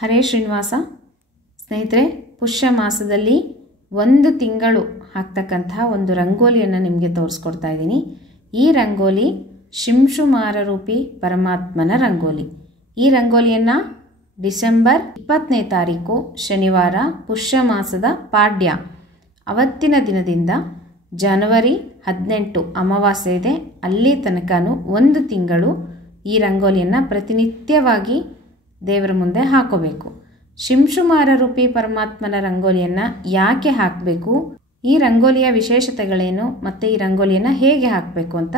ಹರೇ ಶ್ರೀನಿವಾಸ. ಸ್ನೇಹಿತರೆ, ಪುಷ್ಯ ಮಾಸದಲ್ಲಿ ಒಂದು ತಿಂಗಳು ಹಾಕ್ತಕ್ಕಂತಹ ಒಂದು ರಂಗೋಲಿಯನ್ನು ನಿಮಗೆ ತೋರಿಸ್ಕೊಡ್ತಾ ಇದ್ದೀನಿ. ಈ ರಂಗೋಲಿ ಶಿಂಶುಮಾರ ರೂಪಿ ಪರಮಾತ್ಮನ ರಂಗೋಲಿ. ಈ ರಂಗೋಲಿಯನ್ನು ಡಿಸೆಂಬರ್ 20ನೇ ತಾರೀಕು ಶನಿವಾರ ಪುಷ್ಯ ಮಾಸದ ಪಾಡ್ಯ ಅವತ್ತಿನ ದಿನದಿಂದ ಜನವರಿ 18 ಅಮಾವಾಸ್ಯೆ ಇದೆ ಅಲ್ಲಿ ತನಕನೂ ಒಂದು ತಿಂಗಳು ಈ ರಂಗೋಲಿಯನ್ನು ಪ್ರತಿನಿತ್ಯವಾಗಿ ದೇವರ ಮುಂದೆ ಹಾಕೋಬೇಕು. ಶಿಂಶುಮಾರ ರೂಪಿ ಪರಮಾತ್ಮನ ರಂಗೋಲಿಯನ್ನು ಯಾಕೆ ಹಾಕಬೇಕು, ಈ ರಂಗೋಲಿಯ ವಿಶೇಷತೆಗಳೇನು ಮತ್ತು ಈ ರಂಗೋಲಿಯನ್ನು ಹೇಗೆ ಹಾಕಬೇಕು ಅಂತ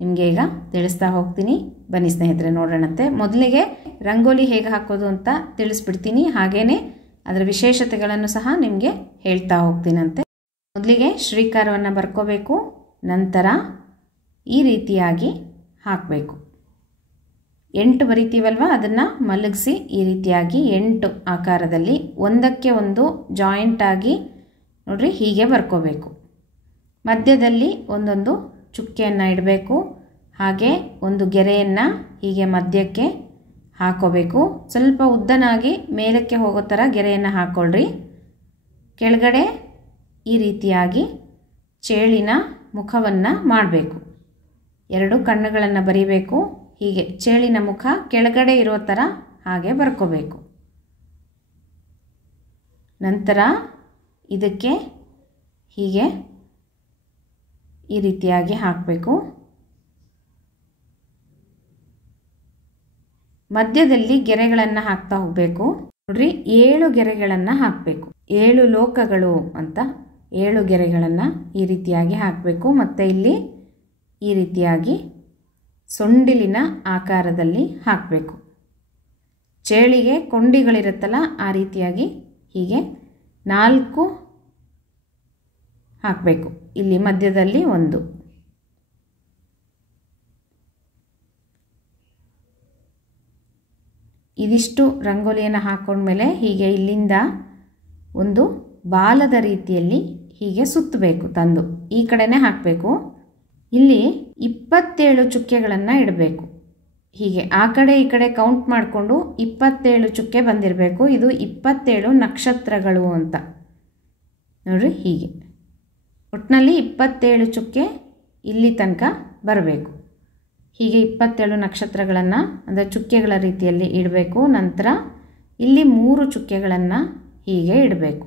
ನಿಮಗೆ ಈಗ ತಿಳಿಸ್ತಾ ಹೋಗ್ತೀನಿ. ಬನ್ನಿ ಸ್ನೇಹಿತರೆ, ನೋಡೋಣಂತೆ. ಮೊದಲಿಗೆ ರಂಗೋಲಿ ಹೇಗೆ ಹಾಕೋದು ಅಂತ ತಿಳಿಸ್ಬಿಡ್ತೀನಿ, ಹಾಗೇನೆ ಅದರ ವಿಶೇಷತೆಗಳನ್ನು ಸಹ ನಿಮಗೆ ಹೇಳ್ತಾ ಹೋಗ್ತೀನಂತೆ. ಮೊದಲಿಗೆ ಶ್ರೀಕಾರವನ್ನು ಬರ್ಕೋಬೇಕು, ನಂತರ ಈ ರೀತಿಯಾಗಿ ಹಾಕಬೇಕು. 8 ಬರಿತೀವಲ್ವ, ಅದನ್ನು ಮಲಗಿಸಿ ಈ ರೀತಿಯಾಗಿ 8 ಆಕಾರದಲ್ಲಿ ಒಂದಕ್ಕೆ ಒಂದು ಜಾಯಿಂಟ್ ಆಗಿ ನೋಡ್ರಿ ಹೀಗೆ ಬರ್ಕೋಬೇಕು. ಮಧ್ಯದಲ್ಲಿ ಒಂದೊಂದು ಚುಕ್ಕೆಯನ್ನು ಇಡಬೇಕು. ಹಾಗೆ ಒಂದು ಗೆರೆಯನ್ನು ಹೀಗೆ ಮಧ್ಯಕ್ಕೆ ಹಾಕೋಬೇಕು. ಸ್ವಲ್ಪ ಉದ್ದನಾಗಿ ಮೇಲಕ್ಕೆ ಹೋಗೋ ಥರ ಗೆರೆಯನ್ನು ಹಾಕ್ಕೊಳ್ರಿ. ಕೆಳಗಡೆ ಈ ರೀತಿಯಾಗಿ ಚೇಳಿನ ಮುಖವನ್ನು ಮಾಡಬೇಕು. 2 ಕಣ್ಣುಗಳನ್ನು ಬರಿಬೇಕು. ಹೀಗೆ ಚೇಳಿನ ಮುಖ ಕೆಳಗಡೆ ಇರೋ ಥರ ಹಾಗೆ ಬರ್ಕೋಬೇಕು. ನಂತರ ಇದಕ್ಕೆ ಹೀಗೆ ಈ ರೀತಿಯಾಗಿ ಹಾಕಬೇಕು. ಮಧ್ಯದಲ್ಲಿ ಗೆರೆಗಳನ್ನು ಹಾಕ್ತಾ ಹೋಗಬೇಕು. ನೋಡ್ರಿ, 7 ಗೆರೆಗಳನ್ನು ಹಾಕಬೇಕು. 7 ಲೋಕಗಳು ಅಂತ 7 ಗೆರೆಗಳನ್ನು ಈ ರೀತಿಯಾಗಿ ಹಾಕಬೇಕು. ಮತ್ತು ಇಲ್ಲಿ ಈ ರೀತಿಯಾಗಿ ಸೊಂಡಿಲಿನ ಆಕಾರದಲ್ಲಿ ಹಾಕಬೇಕು. ಚೇಳಿಗೆ ಕೊಂಡಿಗಳಿರುತ್ತಲ್ಲ ಆ ರೀತಿಯಾಗಿ ಹೀಗೆ 4 ಹಾಕಬೇಕು. ಇಲ್ಲಿ ಮಧ್ಯದಲ್ಲಿ 1. ಇದಿಷ್ಟು ರಂಗೋಲಿಯನ್ನು ಹಾಕೊಂಡ್ಮೇಲೆ ಹೀಗೆ ಇಲ್ಲಿಂದ ಒಂದು ಬಾಲದ ರೀತಿಯಲ್ಲಿ ಹೀಗೆ ಸುತ್ತಬೇಕು. ತಂದು ಈ ಕಡೆನೇ ಹಾಕಬೇಕು. ಇಲ್ಲಿ 27 ಚುಕ್ಕೆಗಳನ್ನು ಇಡಬೇಕು. ಹೀಗೆ ಆ ಕಡೆ ಈ ಕಡೆ ಕೌಂಟ್ ಮಾಡಿಕೊಂಡು 27 ಚುಕ್ಕೆ ಬಂದಿರಬೇಕು. ಇದು 27 ನಕ್ಷತ್ರಗಳು ಅಂತ ನೋಡ್ರಿ. ಹೀಗೆ ಒಟ್ಟಿನಲ್ಲಿ 27 ಚುಕ್ಕೆ ಇಲ್ಲಿ ತನಕ ಬರಬೇಕು. ಹೀಗೆ 27 ನಕ್ಷತ್ರಗಳನ್ನು ಅಂದರೆ ಚುಕ್ಕೆಗಳ ರೀತಿಯಲ್ಲಿ ಇಡಬೇಕು. ನಂತರ ಇಲ್ಲಿ 3 ಚುಕ್ಕೆಗಳನ್ನು ಹೀಗೆ ಇಡಬೇಕು.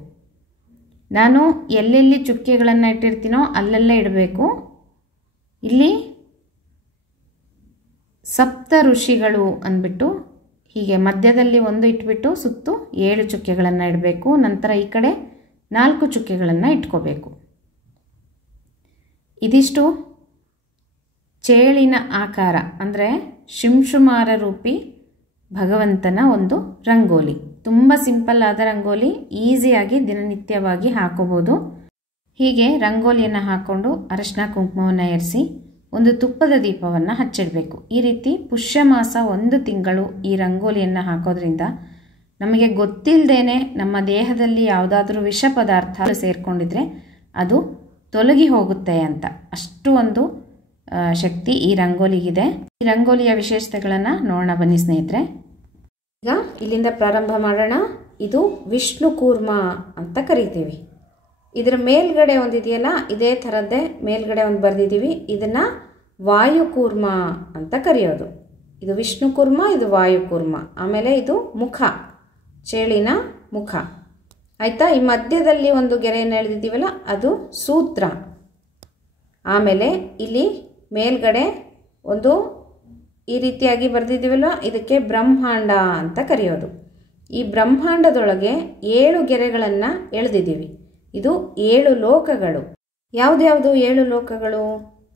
ನಾನು ಎಲ್ಲೆಲ್ಲಿ ಚುಕ್ಕೆಗಳನ್ನು ಇಟ್ಟಿರ್ತೀನೋ ಅಲ್ಲೆಲ್ಲ ಇಡಬೇಕು. ಇಲ್ಲಿ ಸಪ್ತ ಋಷಿಗಳು ಅಂದ್ಬಿಟ್ಟು ಹೀಗೆ ಮಧ್ಯದಲ್ಲಿ 1 ಇಟ್ಬಿಟ್ಟು ಸುತ್ತು 7 ಚುಕ್ಕೆಗಳನ್ನು ಇಡಬೇಕು. ನಂತರ ಈ ಕಡೆ 4 ಚುಕ್ಕೆಗಳನ್ನು ಇಟ್ಕೋಬೇಕು. ಇದಿಷ್ಟು ಚೇಳಿನ ಆಕಾರ ಅಂದರೆ ಶಿಂಶುಮಾರ ರೂಪಿ ಭಗವಂತನ ಒಂದು ರಂಗೋಲಿ. ತುಂಬ ಸಿಂಪಲ್ ಆದ ರಂಗೋಲಿ, ಈಸಿಯಾಗಿ ದಿನನಿತ್ಯವಾಗಿ ಹಾಕೋಬೋದು. ಹೀಗೆ ರಂಗೋಲಿಯನ್ನು ಹಾಕ್ಕೊಂಡು ಅರಶಿನ ಕುಂಕುಮವನ್ನು ಏರಿಸಿ ಒಂದು ತುಪ್ಪದ ದೀಪವನ್ನು ಹಚ್ಚಿಡಬೇಕು. ಈ ರೀತಿ ಪುಷ್ಯ ಮಾಸ ಒಂದು ತಿಂಗಳು ಈ ರಂಗೋಲಿಯನ್ನು ಹಾಕೋದ್ರಿಂದ ನಮಗೆ ಗೊತ್ತಿಲ್ಲದೇನೆ ನಮ್ಮ ದೇಹದಲ್ಲಿ ಯಾವುದಾದ್ರೂ ವಿಷ ಪದಾರ್ಥ ಸೇರಿಕೊಂಡಿದ್ರೆ ಅದು ತೊಲಗಿ ಹೋಗುತ್ತೆ ಅಂತ, ಅಷ್ಟು ಒಂದು ಶಕ್ತಿ ಈ ರಂಗೋಲಿಗಿದೆ. ಈ ರಂಗೋಲಿಯ ವಿಶೇಷತೆಗಳನ್ನು ನೋಡೋಣ ಬನ್ನಿ ಸ್ನೇಹಿತರೆ. ಈಗ ಇಲ್ಲಿಂದ ಪ್ರಾರಂಭ ಮಾಡೋಣ. ಇದು ವಿಷ್ಣು ಕೂರ್ಮ ಅಂತ ಕರಿತೀವಿ. ಇದರ ಮೇಲ್ಗಡೆ ಒಂದಿದೆಯಲ್ಲ, ಇದೇ ಥರದ್ದೇ ಮೇಲ್ಗಡೆ ಒಂದು ಬರೆದಿದ್ದೀವಿ. ಇದನ್ನು ವಾಯುಕೂರ್ಮ ಅಂತ ಕರೆಯೋದು. ಇದು ವಿಷ್ಣು ಕೂರ್ಮ, ಇದು ವಾಯುಕೂರ್ಮ. ಆಮೇಲೆ ಇದು ಮುಖ, ಚೇಳಿನ ಮುಖ ಆಯಿತಾ. ಈ ಮಧ್ಯದಲ್ಲಿ ಒಂದು ಗೆರೆಯನ್ನು ಎಳೆದಿದ್ದೀವಲ್ಲ ಅದು ಸೂತ್ರ. ಆಮೇಲೆ ಇಲ್ಲಿ ಮೇಲ್ಗಡೆ ಒಂದು ಈ ರೀತಿಯಾಗಿ ಬರೆದಿದ್ದೀವಲ್ಲ, ಇದಕ್ಕೆ ಬ್ರಹ್ಮಾಂಡ ಅಂತ ಕರೆಯೋದು. ಈ ಬ್ರಹ್ಮಾಂಡದೊಳಗೆ 7 ಗೆರೆಗಳನ್ನು ಎಳೆದಿದ್ದೀವಿ. ಇದು 7 ಲೋಕಗಳು. ಯಾವುದ್ಯಾವುದು 7 ಲೋಕಗಳು?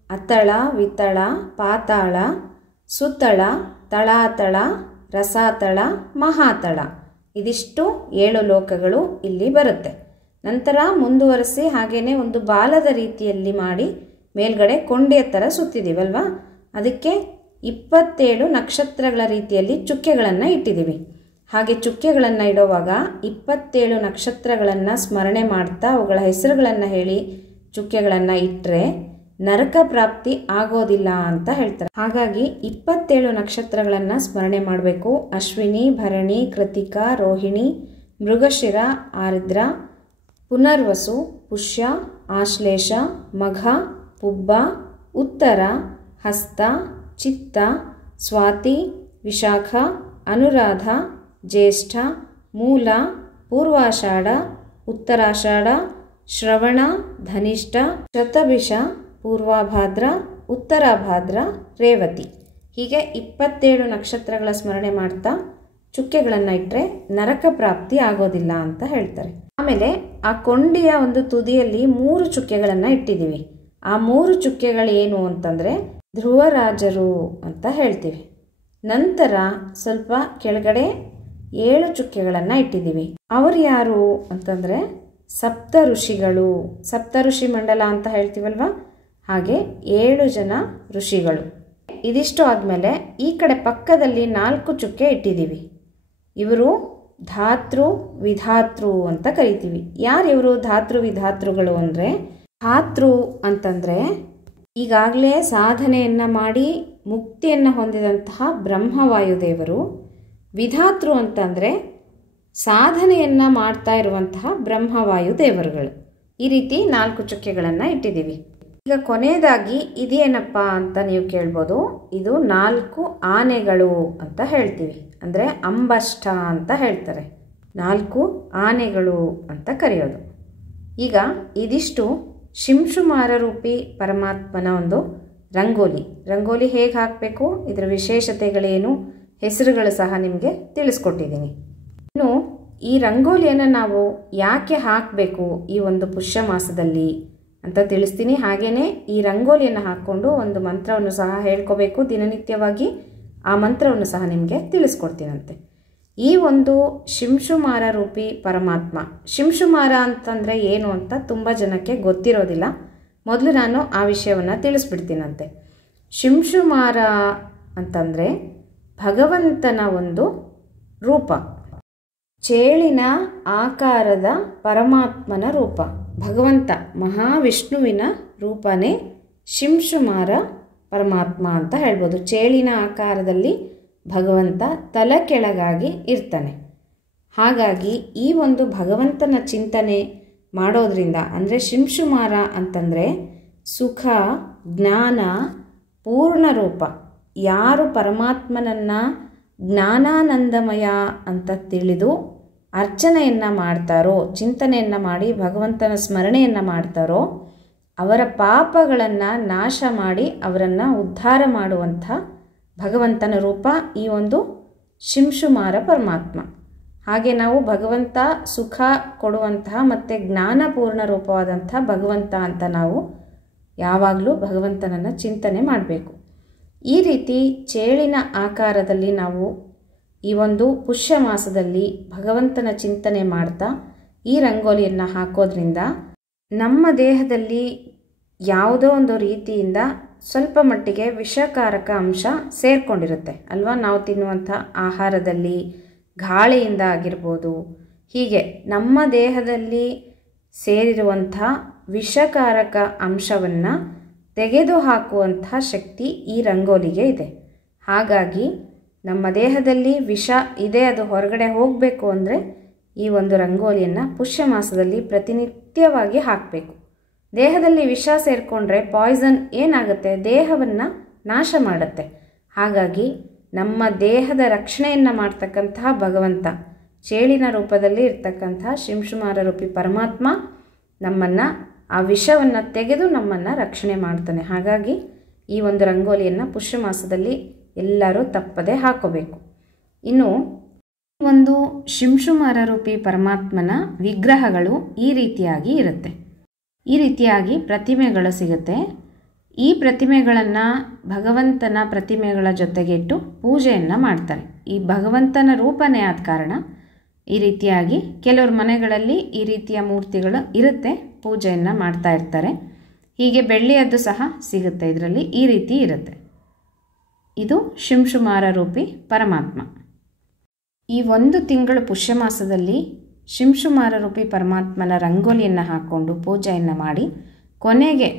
ಅತಳ, ವಿತಳ, ಪಾತಾಳ, ಸುತಳ, ತಳಾತಳ, ರಸಾತಳ, ಮಹಾತಳ. ಇದಿಷ್ಟು 7 ಲೋಕಗಳು ಇಲ್ಲಿ ಬರುತ್ತೆ. ನಂತರ ಮುಂದುವರಿಸಿ ಹಾಗೇನೆ ಒಂದು ಬಾಲದ ರೀತಿಯಲ್ಲಿ ಮಾಡಿ ಮೇಲ್ಗಡೆ ಕೊಂಡಿಯ ಥರ ಸುತ್ತಿದ್ದೀವಲ್ವಾ, ಅದಕ್ಕೆ 27 ನಕ್ಷತ್ರಗಳ ರೀತಿಯಲ್ಲಿ ಚುಕ್ಕೆಗಳನ್ನು ಇಟ್ಟಿದ್ದೀವಿ. ಹಾಗೆ ಚುಕ್ಕೆಗಳನ್ನು ಇಡುವಾಗ 27 ನಕ್ಷತ್ರಗಳನ್ನು ಸ್ಮರಣೆ ಮಾಡ್ತಾ ಅವುಗಳ ಹೆಸರುಗಳನ್ನು ಹೇಳಿ ಚುಕ್ಕೆಗಳನ್ನು ಇಟ್ಟರೆ ನರಕ ಪ್ರಾಪ್ತಿ ಆಗೋದಿಲ್ಲ ಅಂತ ಹೇಳ್ತಾರೆ. ಹಾಗಾಗಿ 27 ನಕ್ಷತ್ರಗಳನ್ನು ಸ್ಮರಣೆ ಮಾಡಬೇಕು. ಅಶ್ವಿನಿ, ಭರಣಿ, ಕೃತಿಕಾ, ರೋಹಿಣಿ, ಮೃಗಶಿರ, ಆರ್ದ್ರ, ಪುನರ್ವಸು, ಪುಷ್ಯ, ಆಶ್ಲೇಷ, ಮಘ, ಪುಬ್ಬ, ಉತ್ತರ, ಹಸ್ತ, ಚಿತ್ತ, ಸ್ವಾತಿ, ವಿಶಾಖ, ಅನುರಾಧ, ಜ್ಯೇಷ್ಠ, ಮೂಲ, ಪೂರ್ವಾಷಾಢ, ಉತ್ತರಾಷಾಢ, ಶ್ರವಣ, ಧನಿಷ್ಠ, ಶತಭಿಷ, ಪೂರ್ವಭಾದ್ರ, ಉತ್ತರಭಾದ್ರ, ರೇವತಿ. ಹೀಗೆ 27 ನಕ್ಷತ್ರಗಳ ಸ್ಮರಣೆ ಮಾಡ್ತಾ ಚುಕ್ಕೆಗಳನ್ನು ಇಟ್ಟರೆ ನರಕ ಪ್ರಾಪ್ತಿ ಆಗೋದಿಲ್ಲ ಅಂತ ಹೇಳ್ತಾರೆ. ಆಮೇಲೆ ಆ ಕೊಂಡಿಯ ಒಂದು ತುದಿಯಲ್ಲಿ 3 ಚುಕ್ಕೆಗಳನ್ನು ಇಟ್ಟಿದ್ದೀವಿ. ಆ 3 ಚುಕ್ಕೆಗಳು ಏನು ಅಂತಂದರೆ ಧ್ರುವರಾಜರು ಅಂತ ಹೇಳ್ತೀವಿ. ನಂತರ ಸ್ವಲ್ಪ ಕೆಳಗಡೆ 7 ಚುಕ್ಕೆಗಳನ್ನು ಇಟ್ಟಿದ್ದೀವಿ. ಅವರು ಯಾರು ಅಂತಂದರೆ ಸಪ್ತ ಋಷಿಗಳು. ಸಪ್ತ ಋಷಿ ಮಂಡಲ ಅಂತ ಹೇಳ್ತೀವಲ್ವ, ಹಾಗೆ 7 ಜನ ಋಷಿಗಳು. ಇದಿಷ್ಟು ಆದಮೇಲೆ ಈ ಕಡೆ ಪಕ್ಕದಲ್ಲಿ 4 ಚುಕ್ಕೆ ಇಟ್ಟಿದ್ದೀವಿ. ಇವರು ಧಾತೃ ವಿಧಾತೃ ಅಂತ ಕರಿತೀವಿ. ಯಾರು ಇವರು ಧಾತೃ ವಿಧಾತೃಗಳು ಅಂದರೆ, ಧಾತೃ ಅಂತಂದರೆ ಈಗಾಗಲೇ ಸಾಧನೆಯನ್ನು ಮಾಡಿ ಮುಕ್ತಿಯನ್ನು ಹೊಂದಿದಂತಹ ಬ್ರಹ್ಮವಾಯುದೇವರು. ವಿಧಾತೃ ಅಂತಂದರೆ ಸಾಧನೆಯನ್ನು ಮಾಡ್ತಾ ಇರುವಂತಹ ಬ್ರಹ್ಮವಾಯುದೇವರುಗಳು. ಈ ರೀತಿ 4 ಚುಕ್ಕೆಗಳನ್ನು ಇಟ್ಟಿದ್ದೀವಿ. ಈಗ ಕೊನೆಯದಾಗಿ ಇದೇನಪ್ಪ ಅಂತ ನೀವು ಕೇಳ್ಬೋದು. ಇದು 4 ಆನೆಗಳು ಅಂತ ಹೇಳ್ತೀವಿ. ಅಂದರೆ ಅಂಬಷ್ಟ ಅಂತ ಹೇಳ್ತಾರೆ. 4 ಆನೆಗಳು ಅಂತ ಕರೆಯೋದು. ಈಗ ಇದಿಷ್ಟು ಶಿಂಶುಮಾರ ರೂಪಿ ಪರಮಾತ್ಮನ ಒಂದು ರಂಗೋಲಿ ಹೇಗೆ ಹಾಕಬೇಕು, ಇದರ ವಿಶೇಷತೆಗಳೇನು, ಹೆಸರುಗಳು ಸಹ ನಿಮಗೆ ತಿಳಿಸ್ಕೊಟ್ಟಿದ್ದೀನಿ. ಇನ್ನು ಈ ರಂಗೋಲಿಯನ್ನು ನಾವು ಯಾಕೆ ಹಾಕಬೇಕು ಈ ಒಂದು ಪುಷ್ಯ ಮಾಸದಲ್ಲಿ ಅಂತ ತಿಳಿಸ್ತೀನಿ. ಹಾಗೆಯೇ ಈ ರಂಗೋಲಿಯನ್ನು ಹಾಕ್ಕೊಂಡು ಒಂದು ಮಂತ್ರವನ್ನು ಸಹ ಹೇಳ್ಕೋಬೇಕು ದಿನನಿತ್ಯವಾಗಿ. ಆ ಮಂತ್ರವನ್ನು ಸಹ ನಿಮಗೆ ತಿಳಿಸ್ಕೊಡ್ತೀನಂತೆ. ಈ ಒಂದು ಶಿಂಶುಮಾರ ರೂಪಿ ಪರಮಾತ್ಮ, ಶಿಂಶುಮಾರ ಅಂತಂದರೆ ಏನು ಅಂತ ತುಂಬ ಜನಕ್ಕೆ ಗೊತ್ತಿರೋದಿಲ್ಲ. ಮೊದಲು ನಾನು ಆ ವಿಷಯವನ್ನು ತಿಳಿಸ್ಬಿಡ್ತೀನಂತೆ. ಶಿಂಶುಮಾರ ಅಂತಂದರೆ ಭಗವಂತನ ಒಂದು ರೂಪ, ಚೇಳಿನ ಆಕಾರದ ಪರಮಾತ್ಮನ ರೂಪ. ಭಗವಂತ ಮಹಾವಿಷ್ಣುವಿನ ರೂಪನೇ ಶಿಂಶುಮಾರ ಪರಮಾತ್ಮ ಅಂತ ಹೇಳ್ಬೋದು. ಚೇಳಿನ ಆಕಾರದಲ್ಲಿ ಭಗವಂತ ತಲೆ ಕೆಳಗಾಗಿ ಇರ್ತಾನೆ. ಹಾಗಾಗಿ ಈ ಒಂದು ಭಗವಂತನ ಚಿಂತನೆ ಮಾಡೋದ್ರಿಂದ, ಅಂದರೆ ಶಿಂಶುಮಾರ ಅಂತಂದರೆ ಸುಖ, ಜ್ಞಾನ, ಪೂರ್ಣ ರೂಪ. ಯಾರು ಪರಮಾತ್ಮನನ್ನು ಜ್ಞಾನಾನಂದಮಯ ಅಂತ ತಿಳಿದು ಅರ್ಚನೆಯನ್ನು ಮಾಡ್ತಾರೋ, ಚಿಂತನೆಯನ್ನು ಮಾಡಿ ಭಗವಂತನ ಸ್ಮರಣೆಯನ್ನು ಮಾಡ್ತಾರೋ, ಅವರ ಪಾಪಗಳನ್ನು ನಾಶ ಮಾಡಿ ಅವರನ್ನು ಉದ್ಧಾರ ಮಾಡುವಂಥ ಭಗವಂತನ ರೂಪ ಈ ಒಂದು ಶಿಂಶುಮಾರ ಪರಮಾತ್ಮ. ಹಾಗೆ ನಾವು ಭಗವಂತ ಸುಖ ಕೊಡುವಂತಹ ಮತ್ತು ಜ್ಞಾನಪೂರ್ಣ ರೂಪವಾದಂಥ ಭಗವಂತ ಅಂತ ನಾವು ಯಾವಾಗಲೂ ಭಗವಂತನನ್ನು ಚಿಂತನೆ ಮಾಡಬೇಕು. ಈ ರೀತಿ ಚೇಳಿನ ಆಕಾರದಲ್ಲಿ ನಾವು ಈ ಒಂದು ಪುಷ್ಯ ಮಾಸದಲ್ಲಿ ಭಗವಂತನ ಚಿಂತನೆ ಮಾಡ್ತಾ ಈ ರಂಗೋಲಿಯನ್ನು ಹಾಕೋದ್ರಿಂದ ನಮ್ಮ ದೇಹದಲ್ಲಿ ಯಾವುದೋ ಒಂದು ರೀತಿಯಿಂದ ಸ್ವಲ್ಪ ಮಟ್ಟಿಗೆ ವಿಷಕಾರಕ ಅಂಶ ಸೇರಿಕೊಂಡಿರುತ್ತೆ ಅಲ್ವಾ. ನಾವು ತಿನ್ನುವಂಥ ಆಹಾರದಲ್ಲಿ, ಗಾಳಿಯಿಂದ ಆಗಿರ್ಬೋದು, ಹೀಗೆ ನಮ್ಮ ದೇಹದಲ್ಲಿ ಸೇರಿರುವಂಥ ವಿಷಕಾರಕ ಅಂಶವನ್ನು ತೆಗೆದುಹಾಕುವಂಥ ಶಕ್ತಿ ಈ ರಂಗೋಲಿಗೆ ಇದೆ. ಹಾಗಾಗಿ ನಮ್ಮ ದೇಹದಲ್ಲಿ ವಿಷ ಇದೆ, ಅದು ಹೊರಗಡೆ ಹೋಗಬೇಕು ಅಂದರೆ ಈ ಒಂದು ರಂಗೋಲಿಯನ್ನು ಪುಷ್ಯ ಮಾಸದಲ್ಲಿ ಪ್ರತಿನಿತ್ಯವಾಗಿ ಹಾಕಬೇಕು. ದೇಹದಲ್ಲಿ ವಿಷ ಸೇರಿಕೊಂಡ್ರೆ ಪಾಯ್ಸನ್ ಏನಾಗುತ್ತೆ, ದೇಹವನ್ನು ನಾಶ ಮಾಡುತ್ತೆ. ಹಾಗಾಗಿ ನಮ್ಮ ದೇಹದ ರಕ್ಷಣೆಯನ್ನು ಮಾಡ್ತಕ್ಕಂತಹ ಭಗವಂತ, ಚೇಳಿನ ರೂಪದಲ್ಲಿ ಇರ್ತಕ್ಕಂತಹ ಶಿಂಶುಮಾರ ರೂಪಿ ಪರಮಾತ್ಮ ನಮ್ಮನ್ನು ಆ ವಿಷವನ್ನು ತೆಗೆದು ನಮ್ಮನ್ನು ರಕ್ಷಣೆ ಮಾಡ್ತಾನೆ. ಹಾಗಾಗಿ ಈ ಒಂದು ರಂಗೋಲಿಯನ್ನು ಪುಷ್ಯ ಮಾಸದಲ್ಲಿ ಎಲ್ಲರೂ ತಪ್ಪದೆ ಹಾಕೋಬೇಕು. ಇನ್ನು ಒಂದು ಶಿಂಶುಮಾರ ರೂಪಿ ಪರಮಾತ್ಮನ ವಿಗ್ರಹಗಳು ಈ ರೀತಿಯಾಗಿ ಇರುತ್ತೆ. ಈ ರೀತಿಯಾಗಿ ಪ್ರತಿಮೆಗಳು ಸಿಗುತ್ತೆ. ಈ ಪ್ರತಿಮೆಗಳನ್ನು ಭಗವಂತನ ಪ್ರತಿಮೆಗಳ ಜೊತೆಗೆ ಇಟ್ಟು ಪೂಜೆಯನ್ನು ಮಾಡ್ತಾರೆ. ಈ ಭಗವಂತನ ರೂಪನೇ ಆದ ಕಾರಣ ಈ ರೀತಿಯಾಗಿ ಕೆಲವ್ರ ಮನೆಗಳಲ್ಲಿ ಈ ರೀತಿಯ ಮೂರ್ತಿಗಳು ಇರುತ್ತೆ, ಪೂಜೆಯನ್ನು ಮಾಡ್ತಾ ಇರ್ತಾರೆ. ಹೀಗೆ ಬೆಳ್ಳಿಯದ್ದು ಸಹ ಸಿಗುತ್ತೆ. ಇದರಲ್ಲಿ ಈ ರೀತಿ ಇರುತ್ತೆ. ಇದು ಶಿಂಶುಮಾರ ರೂಪಿ ಪರಮಾತ್ಮ. ಈ ಒಂದು ತಿಂಗಳು ಪುಷ್ಯ ಮಾಸದಲ್ಲಿ ಶಿಂಶುಮಾರ ರೂಪಿ ಪರಮಾತ್ಮನ ರಂಗೋಲಿಯನ್ನು ಹಾಕ್ಕೊಂಡು ಪೂಜೆಯನ್ನು ಮಾಡಿ ಕೊನೆಗೆ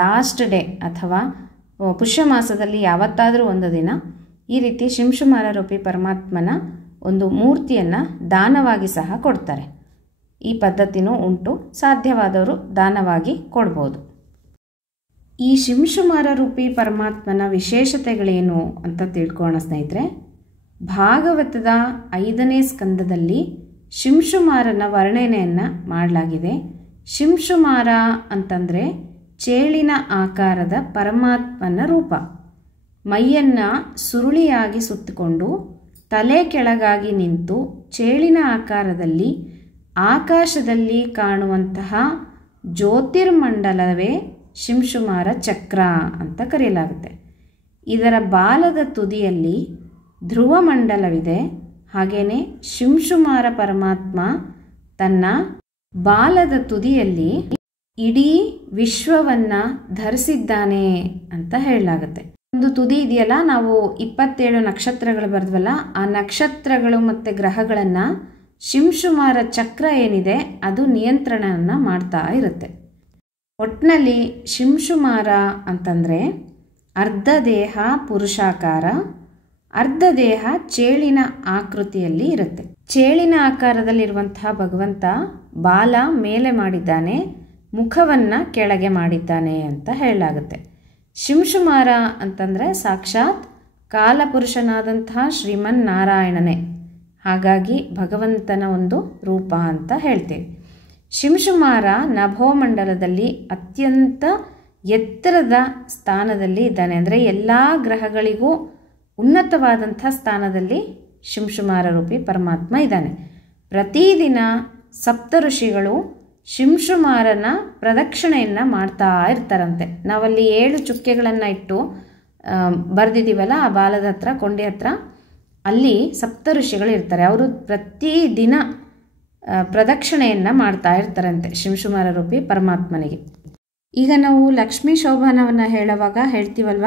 ಲಾಸ್ಟ್ ಡೇ ಅಥವಾ ಪುಷ್ಯ ಮಾಸದಲ್ಲಿ ಯಾವತ್ತಾದರೂ ಒಂದು ದಿನ ಈ ರೀತಿ ಶಿಂಶುಮಾರ ರೂಪಿ ಪರಮಾತ್ಮನ ಒಂದು ಮೂರ್ತಿಯನ್ನು ದಾನವಾಗಿ ಸಹ ಕೊಡ್ತಾರೆ. ಈ ಪದ್ಧತಿನೂ ಉಂಟು, ಸಾಧ್ಯವಾದವರು ದಾನವಾಗಿ ಕೊಡ್ಬೋದು. ಈ ಶಿಂಶುಮಾರ ರೂಪಿ ಪರಮಾತ್ಮನ ವಿಶೇಷತೆಗಳೇನು ಅಂತ ತಿಳ್ಕೊಳ್ಳೋಣ ಸ್ನೇಹಿತರೆ. ಭಾಗವತದ 5ನೇ ಸ್ಕಂದದಲ್ಲಿ ಶಿಂಶುಮಾರನ ವರ್ಣನೆಯನ್ನು ಮಾಡಲಾಗಿದೆ. ಶಿಂಶುಮಾರ ಅಂತಂದರೆ ಚೇಳಿನ ಆಕಾರದ ಪರಮಾತ್ಮನ ರೂಪ. ಮೈಯನ್ನು ಸುರುಳಿಯಾಗಿ ಸುತ್ತಿಕೊಂಡು ತಲೆ ಕೆಳಗಾಗಿ ನಿಂತು ಚೇಳಿನ ಆಕಾರದಲ್ಲಿ ಆಕಾಶದಲ್ಲಿ ಕಾಣುವಂತಹ ಜ್ಯೋತಿರ್ಮಂಡಲವೇ ಶಿಂಶುಮಾರ ಚಕ್ರ ಅಂತ ಕರೆಯಲಾಗುತ್ತೆ. ಇದರ ಬಾಲದ ತುದಿಯಲ್ಲಿ ಧ್ರುವ ಮಂಡಲವಿದೆ. ಹಾಗೆಯೇ ಶಿಂಶುಮಾರ ಪರಮಾತ್ಮ ತನ್ನ ಬಾಲದ ತುದಿಯಲ್ಲಿ ಇಡೀ ವಿಶ್ವವನ್ನು ಧರಿಸಿದ್ದಾನೆ ಅಂತ ಹೇಳಲಾಗುತ್ತೆ. ಒಂದು ತುದಿ ಇದೆಯಲ್ಲ, ನಾವು 27 ನಕ್ಷತ್ರಗಳು ಬರೆದ್ವಲ್ಲ, ಆ ನಕ್ಷತ್ರಗಳು ಮತ್ತು ಗ್ರಹಗಳನ್ನು ಶಿಂಶುಮಾರ ಚಕ್ರ ಏನಿದೆ ಅದು ನಿಯಂತ್ರಣವನ್ನು ಮಾಡ್ತಾ ಇರುತ್ತೆ. ಒಟ್ಟಿನಲ್ಲಿ ಶಿಂಶುಮಾರ ಅಂತಂದರೆ ಅರ್ಧ ದೇಹ ಪುರುಷಾಕಾರ, ಅರ್ಧ ದೇಹ ಚೇಳಿನ ಆಕೃತಿಯಲ್ಲಿ ಇರುತ್ತೆ. ಚೇಳಿನ ಆಕಾರದಲ್ಲಿರುವಂತಹ ಭಗವಂತ ಬಾಲ ಮೇಲೆ ಮಾಡಿದ್ದಾನೆ, ಮುಖವನ್ನು ಕೆಳಗೆ ಮಾಡಿದ್ದಾನೆ ಅಂತ ಹೇಳಲಾಗುತ್ತೆ. ಶಿಂಶುಮಾರ ಅಂತಂದರೆ ಸಾಕ್ಷಾತ್ ಕಾಲಪುರುಷನಾದಂತಹ ಶ್ರೀಮನ್ನಾರಾಯಣನೇ. ಹಾಗಾಗಿ ಭಗವಂತನ ಒಂದು ರೂಪ ಅಂತ ಹೇಳ್ತೇವೆ. ಶಿಂಶುಮಾರ ನಭೋಮಂಡಲದಲ್ಲಿ ಅತ್ಯಂತ ಎತ್ತರದ ಸ್ಥಾನದಲ್ಲಿ ಇದ್ದಾನೆ. ಅಂದರೆ ಎಲ್ಲ ಗ್ರಹಗಳಿಗೂ ಉನ್ನತವಾದಂಥ ಸ್ಥಾನದಲ್ಲಿ ಶಿಂಶುಮಾರ ರೂಪಿ ಪರಮಾತ್ಮ ಇದ್ದಾನೆ. ಪ್ರತಿದಿನ ಸಪ್ತ ಋಷಿಗಳು ಶಿಂಶುಮಾರನ ಪ್ರದಕ್ಷಿಣೆಯನ್ನು ಮಾಡ್ತಾ ಇರ್ತಾರಂತೆ. ನಾವಲ್ಲಿ 7 ಚುಕ್ಕೆಗಳನ್ನು ಇಟ್ಟು ಬರೆದಿದ್ದೀವಲ್ಲ, ಆ ಬಾಲದ ಹತ್ರ, ಕೊಂಡೆ ಹತ್ರ, ಅಲ್ಲಿ ಸಪ್ತ ಋಷಿಗಳು ಇರ್ತಾರೆ. ಅವರು ಪ್ರತಿದಿನ ಪ್ರದಕ್ಷಿಣೆಯನ್ನು ಮಾಡ್ತಾ ಇರ್ತಾರಂತೆ ಶಿಂಶುಮಾರ ರೂಪಿ ಪರಮಾತ್ಮನಿಗೆ. ಈಗ ನಾವು ಲಕ್ಷ್ಮೀ ಶೋಭಾನವನ್ನು ಹೇಳುವಾಗ ಹೇಳ್ತೀವಲ್ವ,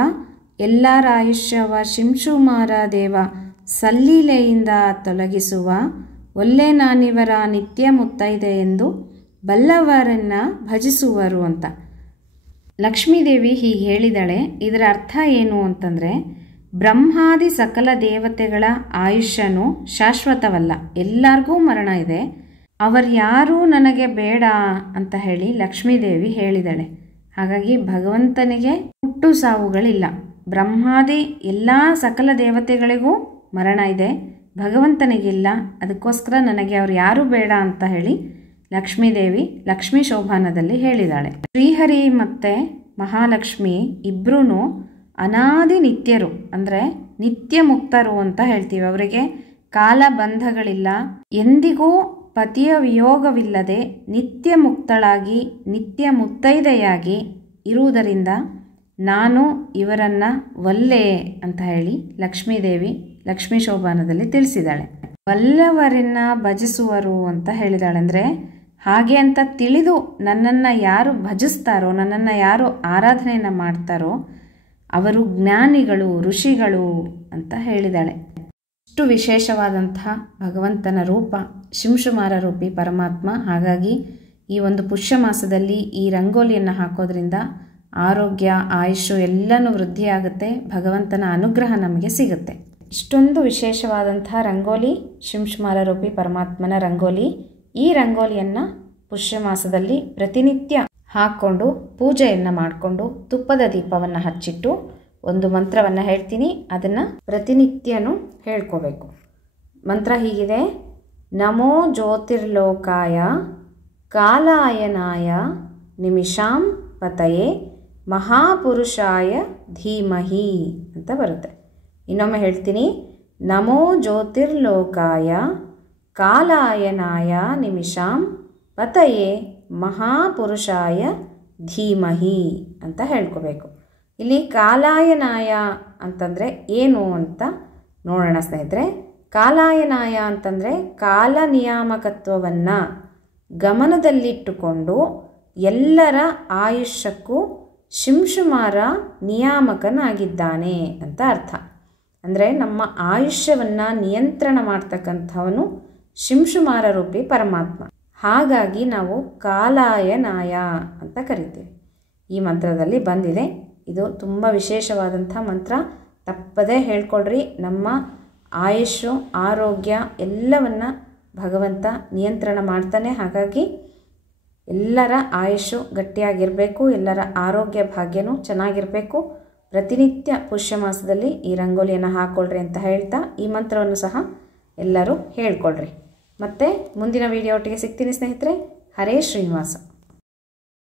ಎಲ್ಲರ ಆಯುಷ್ಯವ ಶಿಂಶುಮಾರ ದೇವ ಸಲ್ಲೀಲೆಯಿಂದ ತೊಲಗಿಸುವ ಒಲ್ಲೆ ನಾನಿವರ ನಿತ್ಯ ಮುತ್ತೈದೆ ಎಂದು ಬಲ್ಲವರನ್ನು ಭಜಿಸುವರು ಅಂತ ಲಕ್ಷ್ಮೀದೇವಿ ಹೀಗೆ ಹೇಳಿದಾಳೆ. ಇದರ ಅರ್ಥ ಏನು ಅಂತಂದರೆ, ಬ್ರಹ್ಮಾದಿ ಸಕಲ ದೇವತೆಗಳ ಆಯುಷ್ಯನು ಶಾಶ್ವತವಲ್ಲ, ಎಲ್ಲರಿಗೂ ಮರಣ ಇದೆ, ಅವರ್ಯಾರೂ ನನಗೆ ಬೇಡ ಅಂತ ಹೇಳಿ ಲಕ್ಷ್ಮೀದೇವಿ ಹೇಳಿದಾಳೆ. ಹಾಗಾಗಿ ಭಗವಂತನಿಗೆ ಹುಟ್ಟು ಸಾವುಗಳಿಲ್ಲ. ಬ್ರಹ್ಮಾದಿ ಎಲ್ಲ ಸಕಲ ದೇವತೆಗಳಿಗೂ ಮರಣ ಇದೆ, ಭಗವಂತನಿಗಿಲ್ಲ. ಅದಕ್ಕೋಸ್ಕರ ನನಗೆ ಅವ್ರು ಯಾರೂ ಬೇಡ ಅಂತ ಹೇಳಿ ಲಕ್ಷ್ಮೀದೇವಿ ಲಕ್ಷ್ಮೀ ಶೋಭಾನದಲ್ಲಿ ಹೇಳಿದಾಳೆ. ಶ್ರೀಹರಿ ಮತ್ತು ಮಹಾಲಕ್ಷ್ಮಿ ಇಬ್ಬರೂ ಅನಾದಿ ನಿತ್ಯರು, ಅಂದರೆ ನಿತ್ಯ ಮುಕ್ತರು ಅಂತ ಹೇಳ್ತೀವಿ. ಅವರಿಗೆ ಕಾಲ ಬಂಧಗಳಿಲ್ಲ, ಎಂದಿಗೂ ಪತಿಯ ವಿಯೋಗವಿಲ್ಲದೆ ನಿತ್ಯ ಮುಕ್ತಳಾಗಿ ನಿತ್ಯ ಮುತ್ತೈದೆಯಾಗಿ ಇರುವುದರಿಂದ ನಾನು ಇವರನ್ನು ಒಲ್ಲೆ ಅಂತ ಹೇಳಿ ಲಕ್ಷ್ಮೀದೇವಿ ಲಕ್ಷ್ಮೀ ಶೋಭಾನದಲ್ಲಿ ತಿಳಿಸಿದಾಳೆ. ಬಲ್ಲವರನ್ನ ಭಜಿಸುವರು ಅಂತ ಹೇಳಿದಾಳೆ. ಅಂದರೆ ಹಾಗೆ ಅಂತ ತಿಳಿದು ನನ್ನನ್ನು ಯಾರು ಭಜಿಸ್ತಾರೋ, ನನ್ನನ್ನು ಯಾರು ಆರಾಧನೆಯನ್ನು ಮಾಡ್ತಾರೋ ಅವರು ಜ್ಞಾನಿಗಳು, ಋಷಿಗಳು ಅಂತ ಹೇಳಿದಾಳೆ. ಇಷ್ಟು ವಿಶೇಷವಾದಂತಹ ಭಗವಂತನ ರೂಪ ಶಿಂಶುಮಾರ ರೂಪಿ ಪರಮಾತ್ಮ. ಹಾಗಾಗಿ ಈ ಒಂದು ಪುಷ್ಯ ಮಾಸದಲ್ಲಿ ಈ ರಂಗೋಲಿಯನ್ನು ಹಾಕೋದ್ರಿಂದ ಆರೋಗ್ಯ, ಆಯುಷ್ಯು ಎಲ್ಲನೂ ವೃದ್ಧಿಯಾಗುತ್ತೆ, ಭಗವಂತನ ಅನುಗ್ರಹ ನಮಗೆ ಸಿಗುತ್ತೆ. ಇಷ್ಟೊಂದು ವಿಶೇಷವಾದಂತಹ ರಂಗೋಲಿ ಶಿಂಶುಮಾರ ರೂಪಿ ಪರಮಾತ್ಮನ ರಂಗೋಲಿ. ಈ ರಂಗೋಲಿಯನ್ನು ಪುಷ್ಯ ಮಾಸದಲ್ಲಿ ಪ್ರತಿನಿತ್ಯ ಹಾಕ್ಕೊಂಡು ಪೂಜೆಯನ್ನು ಮಾಡಿಕೊಂಡು ತುಪ್ಪದ ದೀಪವನ್ನು ಹಚ್ಚಿಟ್ಟು ಒಂದು ಮಂತ್ರವನ್ನು ಹೇಳ್ತೀನಿ, ಅದನ್ನು ಪ್ರತಿನಿತ್ಯನೂ ಹೇಳ್ಕೋಬೇಕು. ಮಂತ್ರ ಹೀಗಿದೆ: ನಮೋ ಜ್ಯೋತಿರ್ಲೋಕಾಯ ಕಾಲಾಯನಾಯ ನಿಮಿಷಾಂ ಪತಯೇ ಮಹಾಪುರುಷಾಯ ಧೀಮಹಿ ಅಂತ ಬರುತ್ತೆ. ಇನ್ನೊಮ್ಮೆ ಹೇಳ್ತೀನಿ: ನಮೋ ಜ್ಯೋತಿರ್ಲೋಕಾಯ ಕಾಲಾಯನಾಯ ನಿಮಿಷಾಂ ಪತಯೇ ಮಹಾಪುರುಷಾಯ ಧೀಮಹಿ ಅಂತ ಹೇಳ್ಕೋಬೇಕು. ಇಲ್ಲಿ ಕಾಲಾಯನಾಯ ಅಂತಂದರೆ ಏನು ಅಂತ ನೋಡೋಣ ಸ್ನೇಹಿತರೆ. ಕಾಲಾಯನಾಯ ಅಂತಂದರೆ ಕಾಲ ನಿಯಾಮಕತ್ವವನ್ನು ಗಮನದಲ್ಲಿಟ್ಟುಕೊಂಡು ಎಲ್ಲರ ಆಯುಷ್ಯಕ್ಕೂ ಶಿಂಶುಮಾರ ನಿಯಾಮಕನಾಗಿದ್ದಾನೆ ಅಂತ ಅರ್ಥ. ಅಂದರೆ ನಮ್ಮ ಆಯುಷ್ಯವನ್ನು ನಿಯಂತ್ರಣ ಮಾಡ್ತಕ್ಕಂಥವನು ಶಿಂಶುಮಾರ ರೂಪಿ ಪರಮಾತ್ಮ. ಹಾಗಾಗಿ ನಾವು ಕಾಲಾಯನಾಯ ಅಂತ ಕರಿತೀವಿ. ಈ ಮಂತ್ರದಲ್ಲಿ ಬಂದಿದೆ. ಇದು ತುಂಬ ವಿಶೇಷವಾದಂಥ ಮಂತ್ರ. ತಪ್ಪದೇ ಹೇಳ್ಕೊಳ್ರಿ. ನಮ್ಮ ಆಯುಷ್ಯು, ಆರೋಗ್ಯ ಎಲ್ಲವನ್ನು ಭಗವಂತ ನಿಯಂತ್ರಣ ಮಾಡ್ತಾನೆ. ಹಾಗಾಗಿ ಎಲ್ಲರ ಆಯುಷ್ಯು ಗಟ್ಟಿಯಾಗಿರಬೇಕು, ಎಲ್ಲರ ಆರೋಗ್ಯ ಭಾಗ್ಯನೂ ಚೆನ್ನಾಗಿರಬೇಕು. ಪ್ರತಿನಿತ್ಯ ಪುಷ್ಯ ಮಾಸದಲ್ಲಿ ಈ ರಂಗೋಲಿಯನ್ನು ಹಾಕ್ಕೊಳ್ರಿ ಅಂತ ಹೇಳ್ತಾ ಈ ಮಂತ್ರವನ್ನು ಸಹ ಎಲ್ಲರೂ ಹೇಳ್ಕೊಳ್ರಿ. ಮತ್ತು ಮುಂದಿನ ವಿಡಿಯೋ ಒಟ್ಟಿಗೆ ಸಿಗ್ತೀನಿ ಸ್ನೇಹಿತರೆ. ಹರೇ ಶ್ರೀನಿವಾಸ.